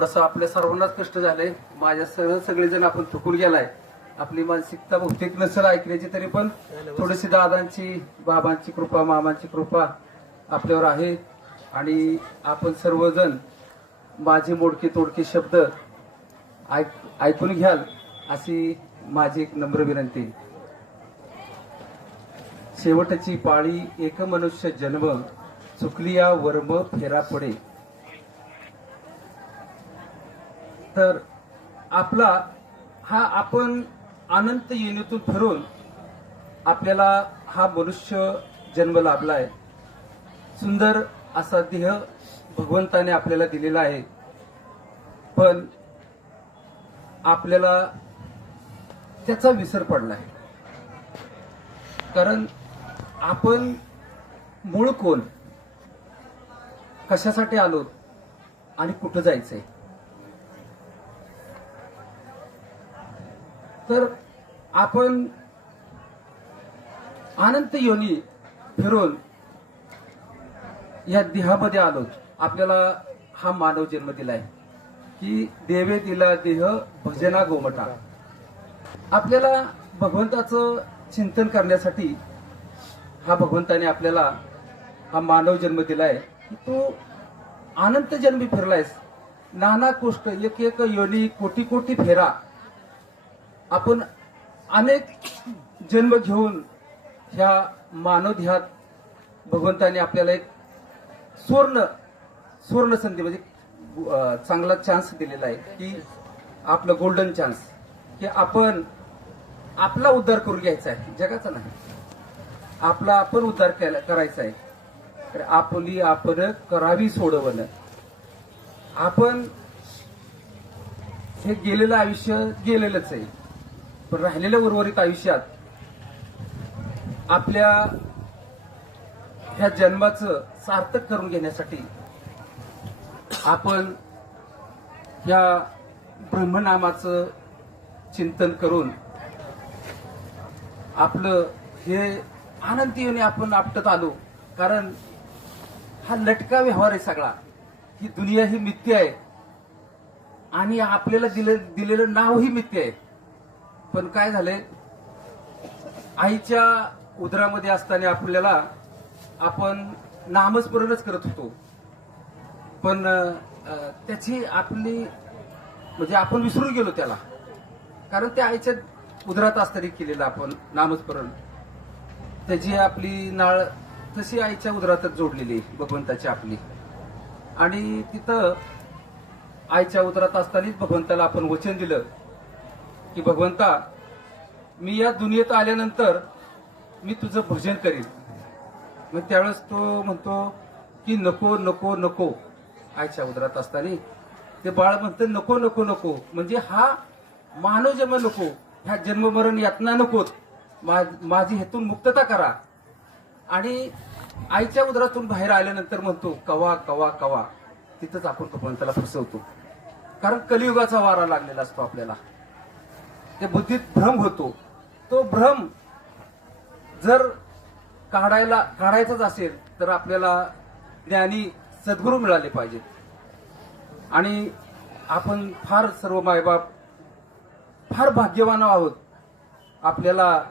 थोडंसं आपल्या सर्वांनाच कष्ट झालंय माझ्या सगळं सगळेजण आपण थकून गेलाय. आपली मानसिकता बहुतेक नसेल ऐकण्याची तरी पण थोडीशी दादांची बाबांची कृपा मामांची कृपा आपल्यावर आहे. आणि आपण सर्वजण माझे मोडके तोडके शब्द ऐक- ऐकून घ्याल अशी माझी एक नम्र विनंती. शेवटची पाळी एक मनुष्य जन्म चुकली या वर्म फेरा पडे. तर आपला हा आपण अनंत येणीतून फिरून आपल्याला हा मनुष्य जन्म लाभला आहे सुंदर असा देह भगवंताने आपल्याला दिलेला आहे. पण आपल्याला त्याचा विसर पडला आहे कारण आपण मूळ कोण? कशासाठी आलो? आणि कुठं जायचंय? तर आपण अनंत योनी फिरून या देहामध्ये आलो. आपल्याला हा मानव जन्म दिलाय. की देवे दिला देह भजना गोमटा. आपल्याला भगवंताचं चिंतन करण्यासाठी हा भगवंताने आपल्याला हा मानव जन्म दिलाय. की तू अनंत जन्मी फिरलायस. नाना गोष्ट एक एक योनी कोटी कोटी फेरा आपण अनेक जन्म घेऊन ह्या मानव ध्यात भगवंताने आपल्याला एक सुवर्ण सुवर्ण संधी म्हणजे चांगला चान्स दिलेला आहे की आपलं गोल्डन चान्स की आपण आपला उद्धार करून घ्यायचा आहे. जगाचा नाही. आपला आपण उद्धार केला- करायचा आहे. तर आपली आपण करावी सोडवणं. आपण हे गेलेलं आयुष्य गेलेलंच आहे. पण राहिलेल्या उर्वरित आयुष्यात आपल्या ह्या जन्माचं सार्थक करून घेण्यासाठी आपण या ब्रह्मनामाचं चिंतन करून आपलं हे आनंदी येऊन आपण आपटत आलो. कारण हा लटका व्यवहार आहे सगळा. ही दुनिया ही मिथ्य आहे. आणि आपल्याला दिले दिलेलं नावही मिथ्य आहे. पण काय झालंय? आईच्या उदरामध्ये असताना आपल्याला आपण नामस्मरणच करत होतो. पण त्याची आपली म्हणजे आपण विसरून गेलो त्याला. कारण त्या आईच्या उदरात असताना केलेलं आपण नामस्मरण. त्याची आपली नाळ तशी आईच्या उदरातच जोडलेली आहे, भगवंताची आपली. आणि तिथं आईच्या उदरात असतानाच भगवंताला आपण वचन दिलं. की भगवंता मी या दुनियेत आल्यानंतर मी तुझं भजन करीन. मग त्यावेळेस तो म्हणतो की नको नको नको आईच्या उदरात असताना. ते बाळ म्हणतं नको नको नको. म्हणजे हा मानव जन्म नको ह्या जन्ममरण यातना नकोत मा- माझी हेतून मुक्तता करा. आणि आईच्या उदरातून बाहेर आल्यानंतर म्हणतो कवा कवा कवा. तिथंच आपण भगवंताला फसवतो. कारण कलियुगाचा वारा लागलेला असतो आपल्याला. ते बुद्धीत भ्रम होतो. तो भ्रम जर काढायला काढायचाच असेल तर आपल्याला ज्ञानी सद्गुरू मिळाले पाहिजेत. आणि आपण फार सर्व मायबाप फार भाग्यवान आहोत. आपल्याला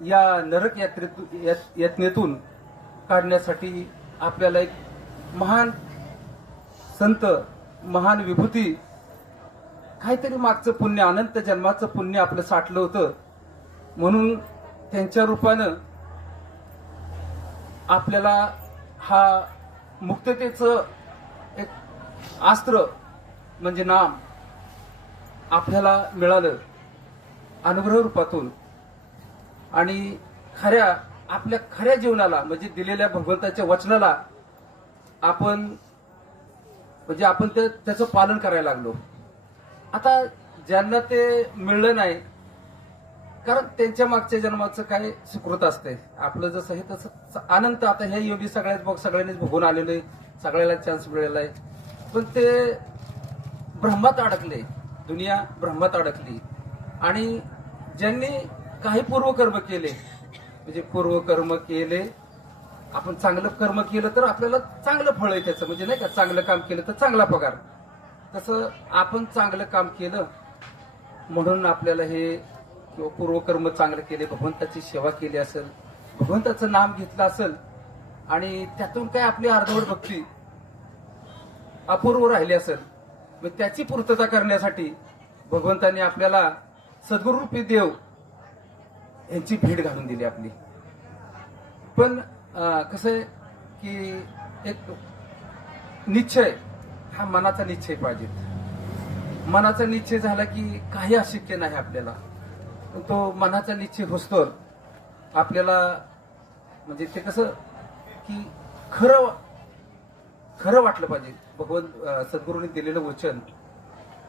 या नरक यात्रेतून यातनेतून काढण्यासाठी आपल्याला एक महान संत महान विभूती काहीतरी मागचं पुण्य अनंत जन्माचं पुण्य आपलं साठलं होतं. म्हणून त्यांच्या रूपानं आपल्याला हा मुक्ततेचं एक अस्त्र म्हणजे नाम आपल्याला मिळालं अनुग्रह रूपातून. आणि खऱ्या आपल्या खऱ्या जीवनाला म्हणजे दिलेल्या भगवंताच्या वचनाला आपण म्हणजे आपण ते त्याचं पालन करायला लागलो. आता ज्यांना ते मिळलं नाही कारण त्यांच्या मागच्या जन्माचं काय सुकृत असते आपलं जसं हे तसं आनंद आता हे योगी सगळ्यात बघ सगळ्यांनीच बघून आलेलं आहे सगळ्याला चान्स मिळालेला आहे पण ते ब्रह्मात अडकले दुनिया ब्रह्मात अडकली. आणि ज्यांनी काही पूर्वकर्म केले म्हणजे पूर्वकर्म केले आपण चांगलं कर्म केलं तर आपल्याला चांगलं फळ आहे त्याचं. म्हणजे नाही का चांगलं काम केलं तर चांगला पगार. तसं आपण चांगलं काम केलं म्हणून आपल्याला हे किंवा पूर्वकर्म चांगलं केले भगवंताची सेवा केली असेल भगवंताचं नाम घेतलं असेल आणि त्यातून काय आपली अर्धवट भक्ती अपूर्व राहिली असेल मग त्याची पूर्तता करण्यासाठी भगवंतांनी आपल्याला सद्गुरूपी देव यांची भेट घालून दिली आपली. पण कसं आहे की एक निश्चय हा मनाचा निश्चय पाहिजे. मनाचा निश्चय झाला की काही अशक्य नाही आपल्याला. तो मनाचा निश्चय होस्तोर आपल्याला म्हणजे ते कसं की खरं खरं वाटलं पाहिजे. भगवंत सद्गुरूने दिलेलं वचन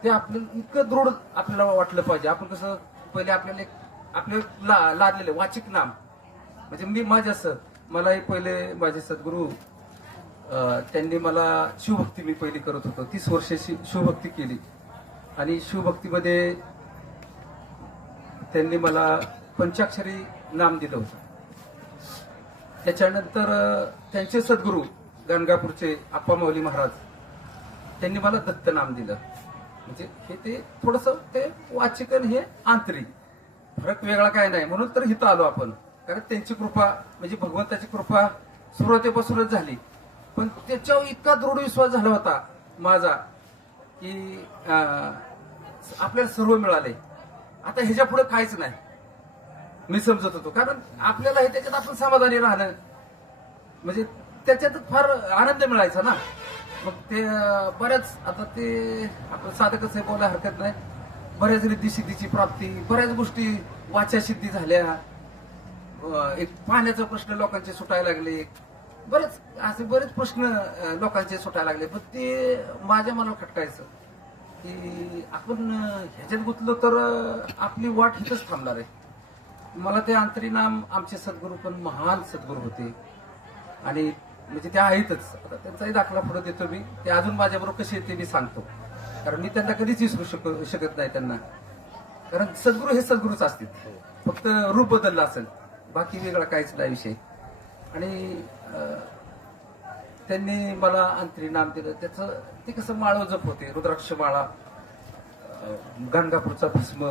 ते आपल्याला इतकं दृढ आपल्याला वाटलं पाहिजे. आपण कसं पहिले आपल्याला एक आपले ला लादलेले वाचिक नाम. म्हणजे मी माझ्या असं मलाही पहिले माझे सद्गुरू त्यांनी मला शिवभक्ती मी पहिली करत होतो. तीस वर्ष शिवभक्ती केली. आणि शिवभक्तीमध्ये त्यांनी मला पंचाक्षरी नाम दिलं होतं. त्याच्यानंतर त्यांचे सद्गुरू गणगापूरचे आप्पा माऊली महाराज त्यांनी मला दत्त नाम दिलं. म्हणजे हे ते थोडस ते वाचिकन हे आंतरिक. फरक वेगळा काय नाही. म्हणून तर इथं आलो आपण. कारण त्यांची कृपा म्हणजे भगवंताची कृपा सुरुवातीपासूनच झाली. पण त्याच्यावर इतका दृढ विश्वास झाला होता माझा की आपल्याला सर्व मिळाले. आता ह्याच्या पुढे काहीच नाही. मी समजत होतो. कारण आपल्याला हे त्याच्यात आपण समाधानी राहणं म्हणजे त्याच्यातच फार आनंद मिळायचा ना. मग ते बऱ्याच आता ते आपण साधं कसं आहे बोलायला हरकत नाही. बऱ्याच रिद्धी सिद्धीची प्राप्ती बऱ्याच गोष्टी वाचा सिद्धी झाल्या. एक पाण्याचा प्रश्न लोकांचे सुटायला लागले. बरेच असे बरेच प्रश्न लोकांचे सुटायला लागले. पण ते माझ्या मनाला खटकायचं की आपण ह्याच्यात गुंतलो तर आपली वाट हिथंच थांबणार आहे. मला ते अंतरिनाम आमचे सद्गुरू पण महान सद्गुरू होते. आणि म्हणजे ते आहेतच. आता त्यांचाही दाखला पुढे देतो मी. ते अजून माझ्याबरोबर कसे ते मी सांगतो. कारण मी त्यांना कधीच विसरू शक- शकत नाही त्यांना. कारण सद्गुरू हे सद्गुरूच असतील. फक्त रूप बदललं असेल. बाकी वेगळा काहीच नाही विषय. आणि त्यांनी मला अंतरी नाम दिलं. त्याचं ते कसं माळव जप होते रुद्राक्ष माळा गाणगापूरचा भस्म.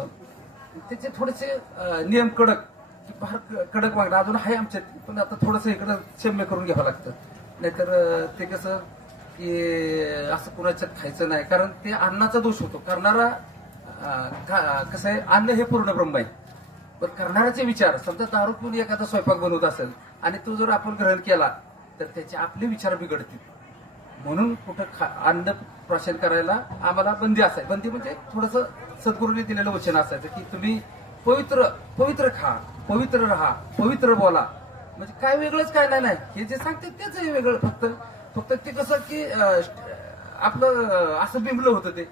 त्याचे थोडेसे नियम कडक की फार क- कडक वागणं. अजून आहे आमच्यात पण आता थोडंसं इकडं क्षम्य करून घ्यावं लागतं. नाहीतर ते कसं की असं कुणाच्यात खायचं नाही. कारण ते अन्नाचा दोष होतो. करणारा कसं आहे अन्न हे पूर्ण ब्रह्म आहे. पण करणाऱ्याचे विचार समजा दारू पिऊन एखादा स्वयंपाक बनवत असेल आणि तो जर आपण ग्रहण केला तर त्याचे आपले विचार बिघडतील. म्हणून कुठं खा अन्न प्राशन करायला आम्हाला बंदी असायची. बंदी म्हणजे थोडस सद्गुरूने दिलेलं वचन असायचं की तुम्ही पवित्र पवित्र खा पवित्र राहा पवित्र बोला. म्हणजे काय वेगळंच काय नाही नाही. हे जे सांगते तेच आहे वेगळं. फक्त फक्त ते कसं की आपलं असं बिंबलं होतं ते.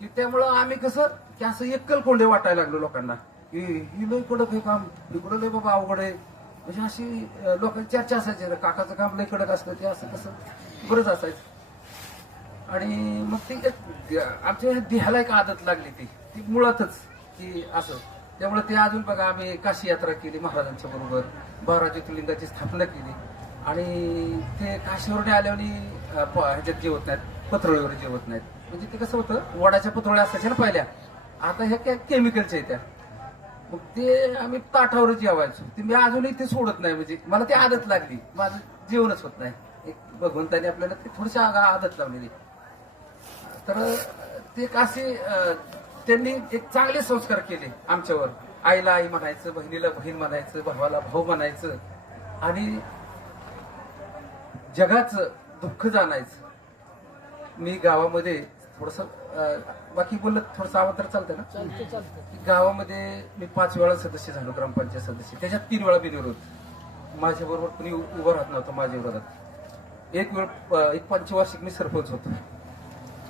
की त्यामुळं आम्ही कसं की असं एकल कोंडे वाटायला लागलो लोकांना. की ही लय कडक हे काम इकडं लय बाबा अवघड आहे. म्हणजे अशी लोकांची चर्चा असायची ना काकाचं काम लय कडक असतं ते असं कसं बरंच असायचं. आणि मग ती आमच्या देहाला एक आदत लागली ती. ती मुळातच की असं. त्यामुळे ते अजून बघा आम्ही काशी यात्रा केली महाराजांच्या बरोबर. बारा ज्योतिर्लिंगाची स्थापना केली. आणि ते काशीवरून आल्यावर ह्याच्यात जेवत नाहीत पत्रोळीवर जेवत नाहीत. म्हणजे ते कसं होतं वडाच्या पत्रोळ्या असायच्या ना पहिल्या. आता ह्या काय केमिकलच्या आहेत त्या मग ते आम्ही ताठावर जेवायचो. ते मी अजूनही ते सोडत नाही म्हणजे मला ती आदत लागली. माझं जेवणच होत नाही. एक भगवंताने आपल्याला ते थोडीशी आगा- आदत लावलेली. तर ते एक असे त्यांनी एक चांगले संस्कार केले आमच्यावर. आईला आई म्हणायचं बहिणीला बहीण म्हणायचं भावाला भाऊ म्हणायचं. आणि जगाचं दुःख जाणायचं. मी गावामध्ये थोडस बाकी बोललं थोडस आवाज तर चालतं ना? चालतं चालतं की गावामध्ये मी पाच वेळा सदस्य झालो ग्रामपंचायत सदस्य. त्याच्यात तीन वेळा बिनविरोध माझ्या बरोबर कुणी उभं राहत नव्हतं माझ्या विरोधात. एक वेळ एक पंचवार्षिक मी सरपंच होतो.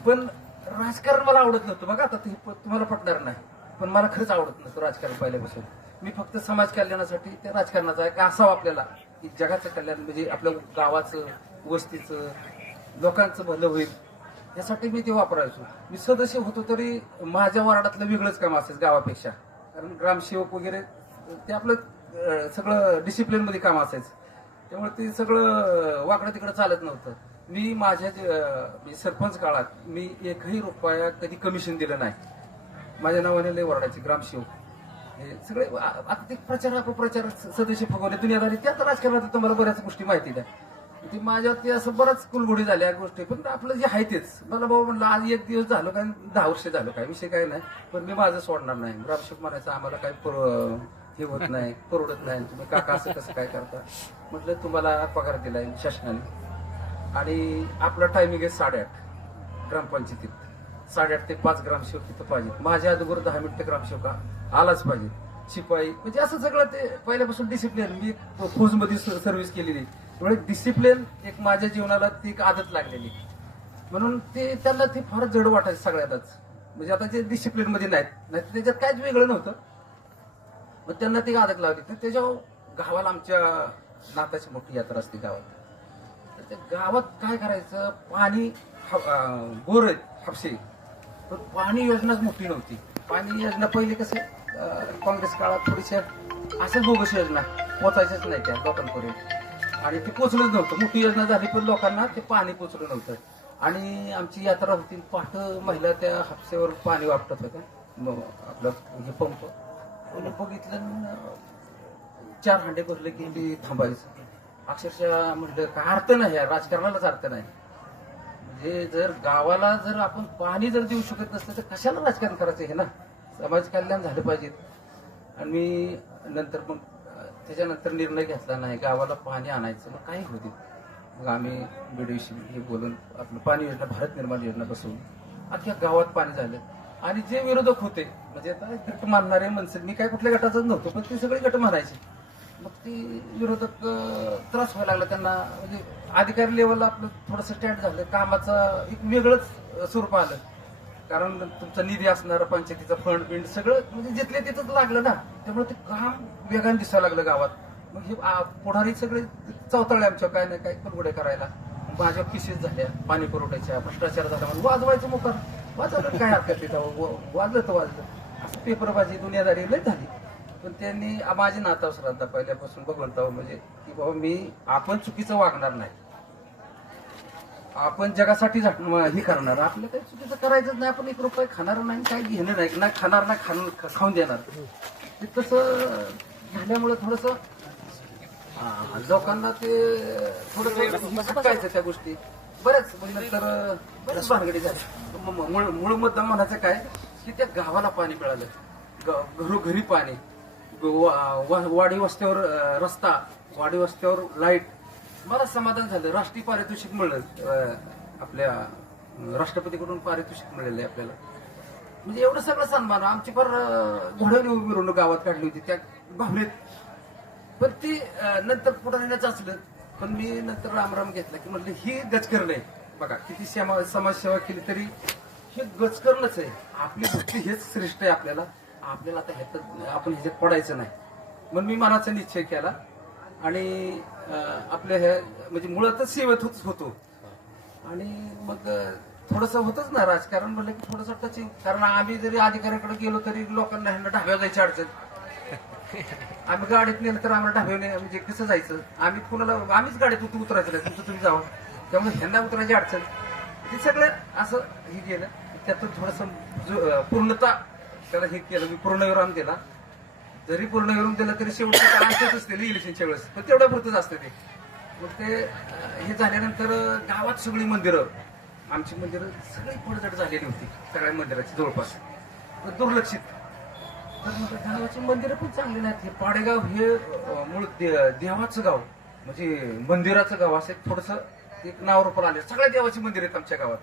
पण राजकारण मला आवडत नव्हतं. बघा आता ते तुम्हाला पटणार नाही. पण मला खरंच आवडत नव्हतं राजकारण पहिल्यापासून. मी फक्त समाज कल्याणासाठी त्या राजकारणाचा एक असावं आपल्याला. की जगाचं कल्याण म्हणजे आपल्या गावाचं वस्तीचं लोकांचं भलं होईल. यासाठी मी ते वापरायचो. मी सदस्य होतो तरी माझ्या वार्डातलं वेगळंच काम असायचं गावापेक्षा. कारण ग्रामसेवक वगैरे ते आपलं सगळं डिसिप्लिनमध्ये काम असायचं. त्यामुळे ते सगळं वाकडं तिकडं चालत नव्हतं. मी माझ्या सरपंच काळात मी एकही रुपया कधी कमिशन दिलं नाही. माझ्या नावाने लय वार्डाचे ग्रामसेवक. हे सगळे आता ते प्रचार अपप्रचार सदस्य फुगवले. दुनियादारी त्या तर राजकारणात तुम्हाला बऱ्याच गोष्टी माहिती द्या ते माझ्या ते असं बरंच कुलगुडी झाल्या गोष्टी. पण आपलं जे आहे तेच. मला भाऊ म्हणलं आज एक दिवस झालो काय दहा वर्ष झालो काय विषय काय नाही. पण मी माझं सोडणार नाही. ग्रामसेवक म्हणायचं आम्हाला काय हे होत नाही परवडत नाही. तुम्ही काका असं कसं काय करता? म्हटलं तुम्हाला पगार दिलाय शासनाने. आणि आपला टायमिंग आहे साडेआठ ग्रामपंचायतीत. साडेआठ ते पाच ग्रामसेवक तिथं पाहिजे माझ्या अगोदर दहा मिनिटं ग्रामसेवका आलाच पाहिजे शिपाई म्हणजे असं सगळं ते पहिल्यापासून डिसिप्लिन मी फौजमध्ये सर्व्हिस केलेली म्हणजे त्यामुळे डिसिप्लिन एक माझ्या जीवनाला ती एक आदत लागलेली. म्हणून ते त्यांना ते फार जड वाटायचं सगळ्यातच. म्हणजे आता ते डिसिप्लिनमध्ये नाहीत. नाही त्याच्यात काहीच वेगळं नव्हतं. मग त्यांना ती आदत लावली तर त्याच्यावर गावाला आमच्या नाताची मोठी यात्रा असते गावात. तर त्या गावात काय करायचं? पाणी हा- बोर आहेत हापसे. पण पाणी योजनाच मोठी नव्हती. पाणी योजना पहिले कसे काँग्रेस काळात थोडीशा असं बोगस योजना पोचायच्याच नाही त्या लोकांपर्यंत. आणि ते पोचलंच नव्हतं. मोठी योजना झाली पण लोकांना ते पाणी पोचलं नव्हतं. आणि आमची यात्रा होती पाठ महिला त्या हापसेवर पाणी वापरत होत्या. मग आपलं हे पंप. बघितलं चार हांडे भरले की मी थांबायचं. अक्षरशः म्हटलं काय अर्थ नाही राजकारणालाच अर्थ नाही. म्हणजे जर गावाला जर आपण पाणी जर देऊ शकत नसतं तर कशाला राजकारण करायचं हे ना? समाज कल्याण झालं पाहिजे. आणि मी नंतर मग त्याच्यानंतर निर्णय घेतला नाही गावाला पाणी आणायचं मग काही होते मग आम्ही बीडीशी हे बोलून आपलं पाणी योजना भारत निर्माण योजना बसवून अख्ख्या गावात पाणी झालं. आणि जे विरोधक होते म्हणजे आता गट मानणारे मनसे मी काय कुठल्या गटाचाच नव्हतो पण ते सगळे गट मानायचे. मग ती विरोधक त्रास व्हायला लागला. त्यांना म्हणजे अधिकारी लेवलला आपलं थोडंसं स्टँड झालं. कामाचं एक वेगळंच स्वरूप आलं. कारण तुमचा निधी असणारा पंचायतीचा फंड बिंड सगळं म्हणजे जिथले तिथंच लागलं ना त्यामुळे ते काम वेगाने दिसायला लागलं गावात. मग हे आ- पुढारी सगळे चौताळे आमच्या काय नाही काय परवडे करायला. माझ्या केसेस झाल्या पाणी पुरवठ्याच्या भ्रष्टाचार झाला म्हणून वाजवायचं मोकार. वाजवलं काय हरकत तिथं व- वाजलं तर वाजलं. असं पेपरबाजी दुनियादारी लय झाली. पण त्यांनी आ- माझी नाताव श्रद्धा पहिल्यापासून भगवंतावर म्हणजे की बाबा मी आपण चुकीचं वागणार नाही. आपण जगासाठी झट- म- हे करणार. आपलं काही चुकीचं करायचं नाही. आपण एक रुपये खाणार नाही काही घेणं नाही. नाही खाणार नाही खाणं ख- खाऊन देणार. ते तसं झाल्यामुळे थोडस लोकांना ते थोडस शिकायचं त्या गोष्टी. बऱ्याच मग नंतर बऱ्याच भानगडी झाल्या म- म- मूळ मूळ मुद्दा म्हणायचं काय की त्या गावाला पाणी मिळालं. ग- घरोघरी पाणी. वा- वा- वाडी वस्त्यावर अं, रस्ता वाडी वस्त्यावर लाइट मला समाधान झालं. राष्ट्रीय पारितोषिक मिळलं. आपल्या राष्ट्रपतीकडून पारितोषिक मिळालं आहे आपल्याला. म्हणजे एवढं सगळं सन्मान. आमची फार घोड्याने उभी मिरवणूक गावात काढली होती. त्या भावनेत. पण ती नंतर पुढे नेण्याचं असलं. पण मी नंतर रामराम घेतला की म्हटलं ही गचकरण आहे बघा किती समाजसेवा केली तरी हे गचकरणच आहे. आपली भक्ती हेच श्रेष्ठ आहे आपल्याला. आपल्याला आता ह्याच्यात आपण ह्याच्यात पडायचं नाही. म्हणून मी मनाचा निश्चय केला. आणि आपल्या ह्या म्हणजे मुळातच सेवेत होत होतो. आणि मग थोडस होतच ना राजकारण म्हणलं की थोडस टचिंग. कारण आम्ही जरी अधिकाऱ्याकडे गेलो तरी लोकांना ह्यांना ढाब्या जायची अडचण. आम्ही गाडीत नेलं तर आम्हाला ढाब्याने म्हणजे कसं जायचं? आम्ही कुणाला आम्हीच गाडीत उतर उतरायचं नाही तुमचं तुम्ही जावं. त्यामुळे ह्यांना उतरायची अडचण. ते सगळं असं हे गेलं त्यातून थोडस पूर्णता त्याला हे केलं. मी पूर्णविराम दिला. जरी पूर्ण करून दिलं तरी शेवटी असतच असते इलेक्शनच्या वेळेस. पण तेवढ्या पुरतच असतं ते. मग ते हे झाल्यानंतर गावात सगळी मंदिरं आमची मंदिरं सगळी पडझड झालेली होती सगळ्या मंदिराची जवळपास. तर दुर्लक्षित. तर मग गावाची मंदिरं पण चांगली नाहीत. हे पाडेगाव हे मूळ दे- देवाचं गाव म्हणजे मंदिराचं गाव असं थोडस एक नाव रूपाला आले. सगळ्या देवाची मंदिर आहेत आमच्या गावात.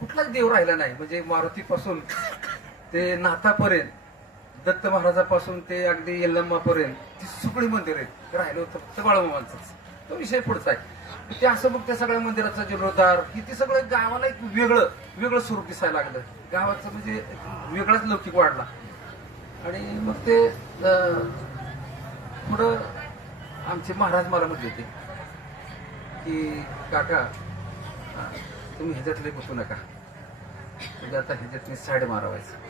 कुठलाच देव राहिला नाही. म्हणजे मारुतीपासून ते नाथापर्यंत दत्त महाराजापासून ते अगदी यल्लम्मापर्यंत ती सगळी मंदिर आहेत. राहिलं होतं फक्त बाळूमामांचंच. तो विषय पुढचा आहे. ते असं मग त्या सगळ्या मंदिराचा जीर्णोद्धार की ते सगळं गावाला एक वेगळं वेगळं स्वरूप दिसायला लागलं. गावाचं म्हणजे एक वेगळाच लौकिक वाढला. आणि मग ते पुढं आमचे महाराज मला म्हटले होते की काका तुम्ही ह्याच्यातले बसू नका. म्हणजे आता ह्याच्यात साईड मारावायचं.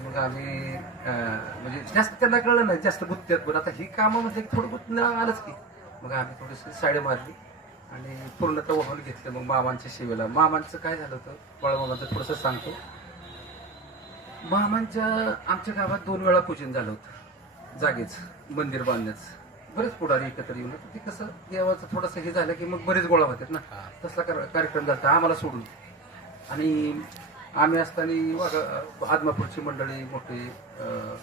मग आम्ही म्हणजे जास्त त्यांना कळलं नाही जास्त गुत्त्यात पण आता ही कामं म्हणजे थोडं गुत्त आलंच की. मग आम्ही थोडीशी साईड मारली आणि पूर्णतः वाहून घेतलं मग मामांच्या शिवेला मामांचं काय झालं होतं? बाळमामाचं थोडंसं सांगतो. मामांच्या आमच्या गावात दोन वेळा पूजन झालं होतं. जागेच मंदिर बांधण्याचं. बरेच पुढारी एकत्र येऊन ते कसं देवाचं थोडंसं हे झालं की मग बरेच गोळा होतात ना. तसला कर- कार्यक्रम झाला आम्हाला सोडून. आणि आम्ही असताना आदमापूरची मंडळी मोठी अं,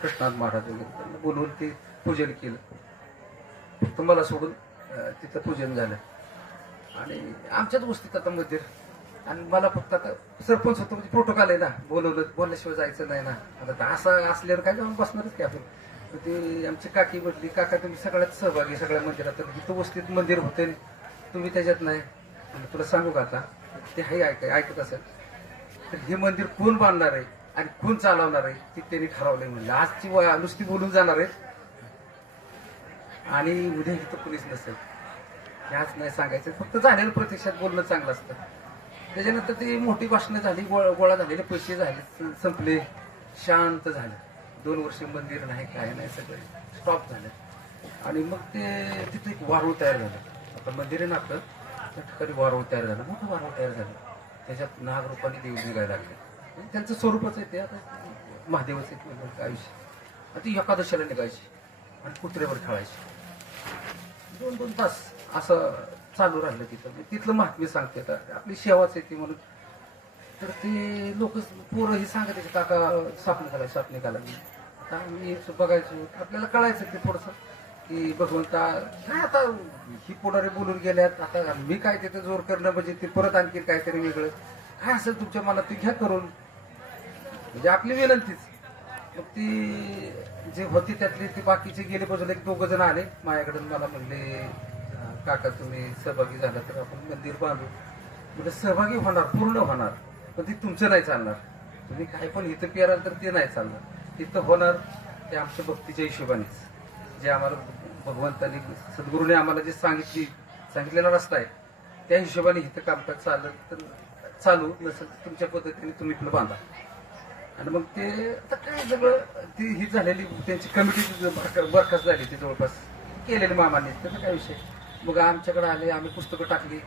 कृष्णात महाराज वगैरे त्यांना बोलवून ते पूजन केलं. फक्त मला सोडून तिथं पूजन झालं. आणि आमच्याच वस्तीत आता मंदिर. आणि मला फक्त आता सरपंच होतं म्हणजे प्रोटोकॉल आहे ना बोलवलं बोलल्याशिवाय जायचं नाही ना. आता तर असं असल्यावर काय जाऊन बसणारच की आपण. ते आमची काकी म्हटली काका तुम्ही सगळ्यात सहभागी सगळ्या मंदिरात. तिथं इथं वस्तीत मंदिर होते तुम्ही त्याच्यात नाही. तुला सांगू का आता? ते हे ऐक ऐकत असेल. तर हे मंदिर कोण बांधणार आहे आणि कोण चालवणार आहे ते त्यांनी ठरवलंय म्हणलं. आजची नुसती बोलून जाणार आहे आणि उद्या इथं पोलीस नसेल. ह्याच नाही सांगायचं. फक्त झालेलं प्रत्यक्षात बोलणं चांगलं असतं. त्याच्यानंतर ती मोठी भाषणं झाली गोळा गोळा झालेले पैसे झाले संपले. शांत झालं. दोन वर्ष मंदिर नाही काय नाही सगळं स्टॉप झालं. आणि मग ते तिथे एक वारूळ तयार झालं. आता मंदिर आहे ना आपलं. त्या ठिकाणी वारव तयार झालं मोठं वारव तयार झालं. त्याच्यात नागरूपाने देव निघायला लागले. त्यांचं स्वरूपच आहे ते. आता महादेवाचं एक आयुष्य. आणि ती एकादशीला निघायची आणि कुत्र्यावर खेळायची. दोन दोन तास असं चालू राहिलं तिथं. म्हणजे तिथलं महात्म्य सांगते तर आपली सेवाच आहे ती म्हणून. तर ते लोक पोरं ही सांगत काका स्वप्न निघाला स्वप्न निघाला. आता आम्ही बघायचो. आपल्याला कळायचं ते थोडंसं की भगवंता काय आता ही पुढारी बोलून गेल्यात आता मी काय तिथे जोर करणं म्हणजे ते परत आणखी काहीतरी वेगळं. काय असेल तुमच्या मनात ते घ्या करून. म्हणजे आपली विनंतीच. मग ती जे होती त्यातली ती बाकीचे गेले बाजूला एक दोघ जण आले. माझ्याकडून मला म्हणले काका तुम्ही सहभागी झाला तर आपण मंदिर बांधू. म्हणजे सहभागी होणार पूर्ण होणार. पण ते तुमचं नाही चालणार. तुम्ही काय पण इथं पेराल तर ते नाही चालणार. इथं होणार ते आमच्या भक्तीच्या हिशोबानेच. जे आम्हाला भगवंतानी सद्गुरूने आम्हाला जे सांगितली सांगितलेला रस्ता आहे त्या हिशोबाने इथं कामकाज चालत तर चालू नसेल तुमच्या पद्धतीने तुम्ही इथलं बांधा. आणि मग ते आता काय सगळं ती ही झालेली त्यांची कमिटी बरखास्त झाली ती जवळपास केलेली मामाने. त्याचा काय विषय? मग आमच्याकडे आले आम्ही पुस्तकं टाकली.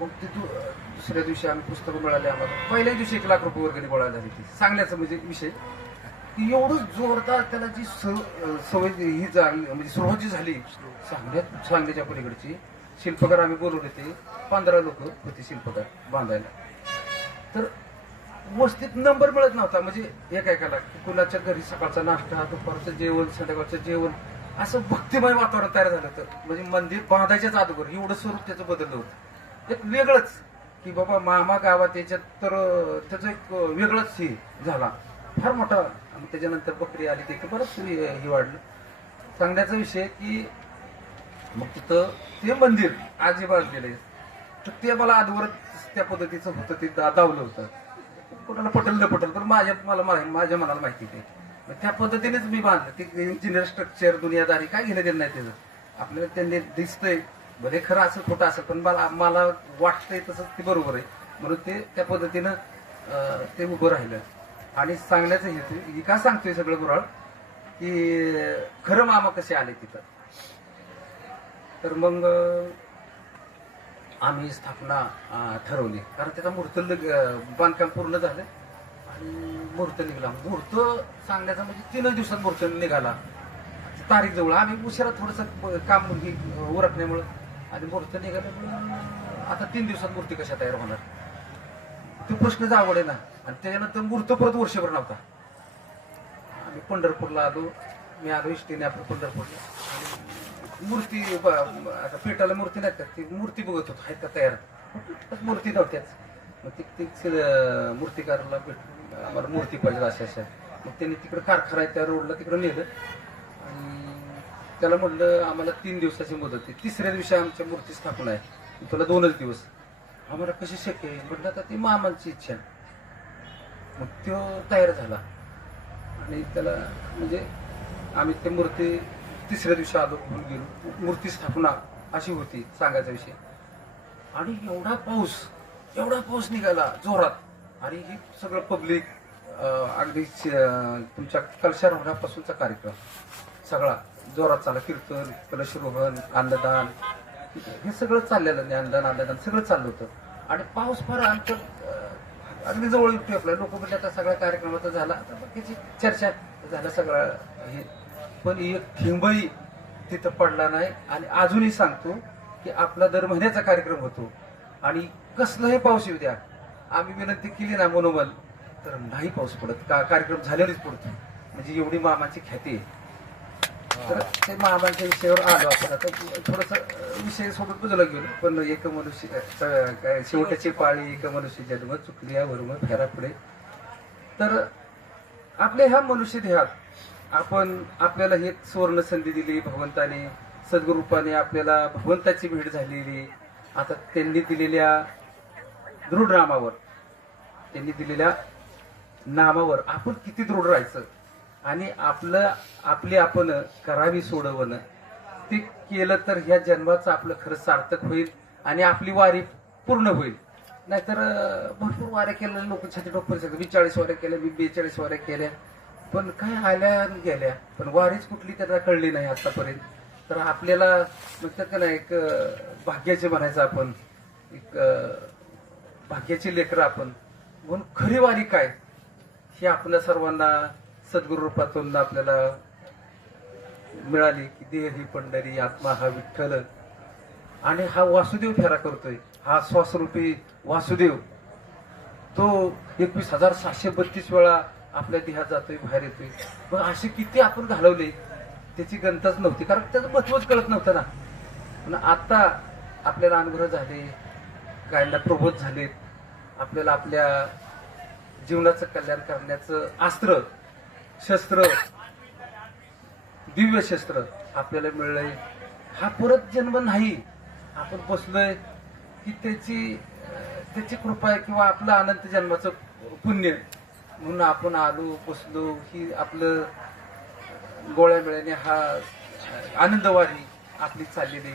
मग ती दु- दुसऱ्या दिवशी आम्ही पुस्तकं मिळाली आम्हाला. पहिल्या दिवशी एक लाख रुपये वर्गणी गोळा झाली ती. सांगण्याचं म्हणजे विषय. ती एवढं जोरदार त्याला जी स- सवय ही म्हणजे सुरुवात जी झाली सांगण्यात सांगण्याच्या पलीकडची शिल्पकार आम्ही बोलवले ते पंधरा लोक होते शिल्पकार बांधायला. तर वस्तीत नंबर मिळत नव्हता म्हणजे एक की कुणाच्या घरी सकाळचा नाश्ता दुपारचं जेवण संध्याकाळचं जेवण असं भक्तिमय वातावरण तयार झालं तर म्हणजे मंदिर बांधायच्याच अगोदर एवढं स्वरूप त्याचं बदललं होतं. एक वेगळंच की बाबा मामा गावात याच्यात तर त्याचं एक वेगळंच हे झाला. फार मोठा आणि त्याच्यानंतर बकरी आली तिथं बरंच हे वाढलं. सांगण्याचा विषय की मग तिथं ते मंदिर आजी बांधलेलं आहे तर ते मला आजवर त्या पद्धतीचं होतं ते दावलं होतं. कोणाला पटल न पटल पण माझ्या मला मा- माझ्या मनाला माहिती ते. मग त्या पद्धतीनेच मी बांधलं. ते इंजिनियर स्ट्रक्चर दुनियादारी काय घेणं देणं नाही त्याचं. आपल्याला त्यांनी दिसतंय भले खरं असं खोटं असं पण मला मला वाटतंय तसंच ते बरोबर आहे. म्हणून ते त्या पद्धतीनं ते उभं राहिलं. आणि सांगण्याचं हे ही का सांगतोय सगळं गुराळ की खरं मामा कसे आले तिथं? तर मग आम्ही स्थापना ठरवली. कारण त्याचा मुहूर्त लग- बांधकाम पूर्ण झालं. आणि मुहूर्त निघाला. मुहूर्त सांगण्याचा म्हणजे तीनच दिवसात मुहूर्त निघाला. तारीख जवळ. आम्ही उशिरा थोडंसं काम मुलगी उरकण्यामुळं. आणि मुहूर्त निघाल्यामुळं आता तीन दिवसात मूर्ती कशा तयार होणार? तो प्रश्नच आवड आहे ना. आणि त्याच्यानंतर मूर्त परत वर्षभर नव्हता. आम्ही पंढरपूरला आलो. मी आलो इष्टीने आपण पंढरपूरला. मूर्ती आता पेटाला मूर्ती नाही का ती मूर्ती बघत होतो. आहेत का तयार? मूर्ती नव्हत्याच. मग ती तीच अं, मूर्तिकाराला आम्हाला मूर्ती पाहिजे अशा अशा. मग त्यांनी तिकडे कारखाना आहे त्या रोडला तिकडे नेलं. आणि त्याला म्हणलं आम्हाला तीन दिवसाची मदत आहे. तिसऱ्या दिवशी आमच्या मूर्ती स्थापना आहे. तुला दोनच दिवस. आम्हाला कशी शक्य आहे? म्हटलं आता ती मामांची इच्छा आहे. मग तो तयार झाला. आणि त्याला म्हणजे आम्ही ते मूर्ती तिसऱ्या दिवशी आलो घेऊन गेलो. मूर्ती स्थापना अशी होती सांगायचा विषय. आणि एवढा पाऊस एवढा पाऊस निघाला जोरात. आणि हे सगळं पब्लिक अगदी तुमच्या कलशार होण्यापासूनचा कार्यक्रम. सगळा जोरात चाला कीर्तन कलशरोहण अन्नदान हे सगळं चाललेलं ज्ञानदान आल्यादान सगळं चाललं होतं. आणि पाऊस फार आमचं अगदी जवळ येतोय आपल्या लोक म्हणजे आता सगळ्या कार्यक्रमाचा झाला. आता बाकीची चर्चा झालं सगळं हे. पण एक थिंबही तिथं पडला नाही. आणि अजूनही सांगतो की आपला दर महिन्याचा कार्यक्रम होतो. आणि कसलाही पाऊस येऊ द्या आम्ही विनंती केली ना मनोबल तर नाही पाऊस पडत. का कार्यक्रम झाल्यावरच पडतो म्हणजे एवढी मामाची ख्याती आहे. तर ते महाबांच्या विषयावर आलो आपण आता थोडस विषय सोबत बाजूला गेलो. पण एक मनुष्य काय शेवटची पाळी एक मनुष्य जन्म चुकली या वरुम घरा पुढे तर आपल्या ह्या मनुष्य देहात आपण आपल्याला हे सुवर्ण संधी दिली भगवंताने सद्गुरूपाने आपल्याला भगवंताची भेट झालेली. आता त्यांनी दिलेल्या दृढ नामावर त्यांनी दिलेल्या नामावर आपण किती दृढ राहायचं? आणि आपलं आपली आपण करावी सोडवणं. ते केलं तर ह्या जन्माचं आपलं खरं सार्थक होईल आणि आपली वारी पूर्ण होईल. नाहीतर भरपूर वाऱ्या केल्या लोक छाती डोक्यावर शकतात मी चाळीस वाऱ्या केल्या मी बेचाळीस वाऱ्या केल्या. पण काय आल्या आणि गेल्या. पण वारीच कुठली त्यांना कळली नाही आतापर्यंत. तर आपल्याला म्हणतात का नाही एक भाग्याचे म्हणायचं आपण. एक भाग्याचे भाग्याची लेकरं आपण. म्हणून खरी वारी काय? ही आपल्या सर्वांना सद्गुरु रूपातून आपल्याला मिळाली की देह ही पंढरी आत्मा हा विठ्ठल. आणि हा वासुदेव फेरा करतोय. हा श्वासरूपी वासुदेव. तो एकवीस हजार सातशे बत्तीस वेळा आपल्या देहात जातोय बाहेर येतोय. मग असे किती आपण घालवले त्याची गणताच नव्हती. कारण त्याचं महत्वच कळत नव्हतं ना. पण आता आपल्याला अनुग्रह झाले गायला प्रबोध झालेत. आपल्याला आपल्या जीवनाचं कल्याण करण्याचं अस्त्र शस्त्र दिव्य शस्त्र आपल्याला मिळलंय. हा परत जन्म नाही. आपण बसलोय की त्याची त्याची कृपा आहे किंवा आपलं अनंत जन्माचं पुण्य म्हणून आपण आलो बसलो ही आपलं गोळ्या मिळाने हा आनंदवारी आपली चाललेली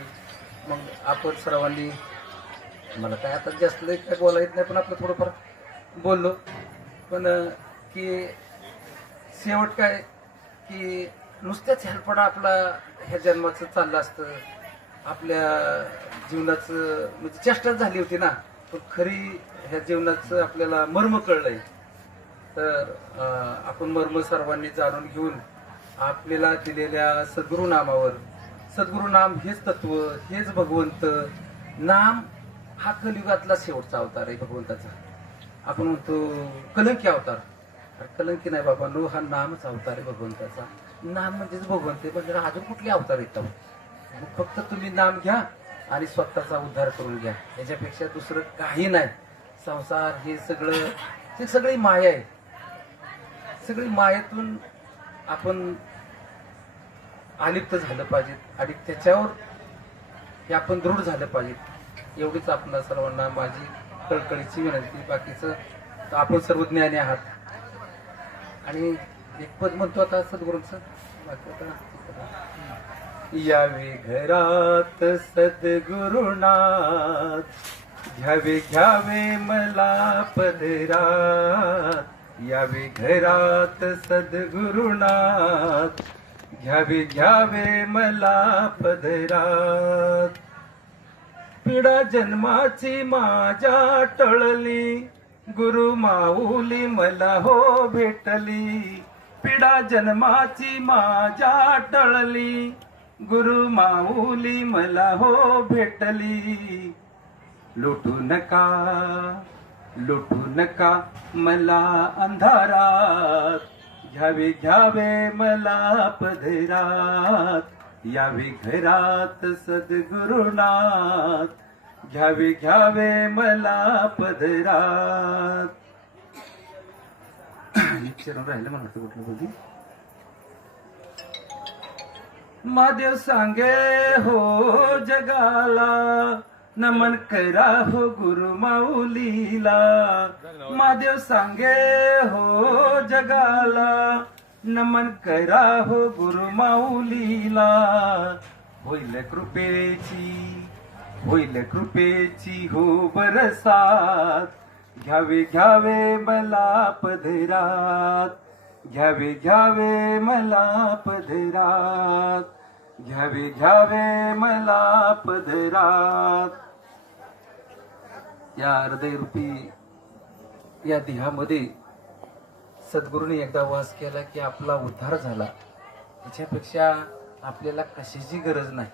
मग आपण सर्वांनी मला काय आता जास्त काय बोला येत नाही पण आपलं थोडंफार बोललो. पण की शेवट काय की नुसत्याच हेलपडा आपला ह्या जन्माचं चाललं असतं. आपल्या जीवनाचं म्हणजे चेष्टाच झाली होती ना पण खरी ह्या जीवनाचं आपल्याला मर्म कळलंय. तर आपण मर्म सर्वांनी जाणून घेऊन आपल्याला दिलेल्या सद्गुरु नामावर सद्गुरु नाम हेच तत्व हेच भगवंत नाम हा कलियुगातला शेवटचा अवतार आहे भगवंताचा. आपण म्हणतो कलंकी अवतार. कलंकी नाही बाबा नो हा नामच अवतार आहे भगवंताचा. नाम म्हणजेच भगवंत आहे म्हणजे अजून कुठले अवतार येतात मग फक्त तुम्ही नाम घ्या आणि स्वतःचा उद्धार करून घ्या. याच्यापेक्षा दुसरं काही नाही. संसार हे सगळं हे सगळी माया आहे. सगळी मायेतून आपण आलिप्त झालं पाहिजे आणि त्याच्यावर हे आपण दृढ झालं पाहिजे एवढीच आपल्या सर्वांना माझी कळकळीची विनंती बाकीचं आपण सर्व ज्ञानी आहात. आणि एक पद म्हणतो आता सद्गुरूंच. यावे घरात सद्गुरुनाथ घ्यावे घ्यावे मला पदरात यावे घरात सद्गुरुनाथ घ्यावे घ्यावे मला पदरात पिढा जन्माची माझ्या टळली गुरु माऊली मला हो भेटली. पिढा जन्माची माझ्या टळली. गुरु माऊली मला हो भेटली. लुटू नका लुटू नका मला अंधारात. घ्यावे घ्यावे मला पधरात. यावे घरात सद्गुरुनाथ. घ्यावे घ्यावे मला पदरात. राहिलं मला वाटतं कुठलं बोलती महादेव सांगे हो जगाला नमन करा हो गुरु माऊलीला. महादेव सांगे हो जगाला नमन करा हो गुरु माऊलीला. होईल कृपेची होईल कृपेची हो बरसात घ्यावे घ्यावे मला पदरात घ्यावे घ्यावे मला पदरात घ्यावे घ्यावे मला पदरात या हृदयरूपी या देहामध्ये सद्गुरूने एकदा वास केला की आपला उद्धार झाला. त्याच्यापेक्षा आपल्याला कशाची गरज नाही.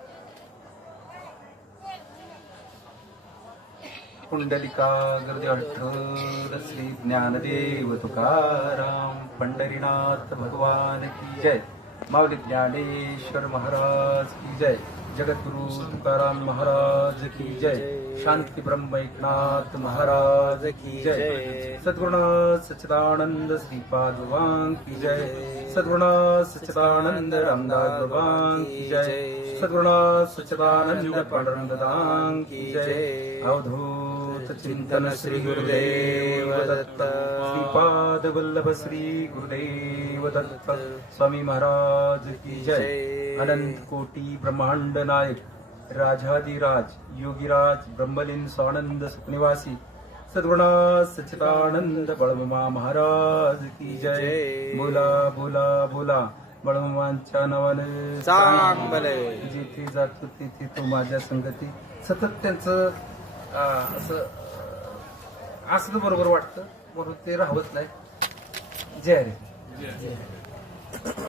पुंडलिका गर्दी श्री ज्ञानदेव तुकाराम पंढरीनाथ भगवान की जय। माऊली ज्ञानेश्वर महाराज की जय। जगद्गुरु तुकाराम महाराज की जय। शांती ब्रह्म एकनाथ महाराज की जय। सद्गुणा सच्चिदानंद श्रीपाद भगवान की जय। सद्गुणा सच्चिदानंद रामदास भगवान की जय। सद्गुणा सच्चिदानंद पांडुरंग दान की जय। अवधू चिंतन श्री गुरुदेव दत्त श्रीपाद वल्लभ श्री गुरुदेव दत्त स्वामी महाराज की जय। अनंत कोटी ब्रह्मांड नायक राजाधिराज योगीराज ब्रह्मलिन स्वानंद सुखनिवासी सद्गुणात सच्चिदानंद बळमुमा महाराज की जय। बोला बोला बोला। बळमुमांच्या नावानं चांगले. जिथे जातो तिथे तो माझ्या संगती। सतत त्यांचं अं, असं असलं बरोबर वाटतं म्हणून ते राहत नाही. जय रे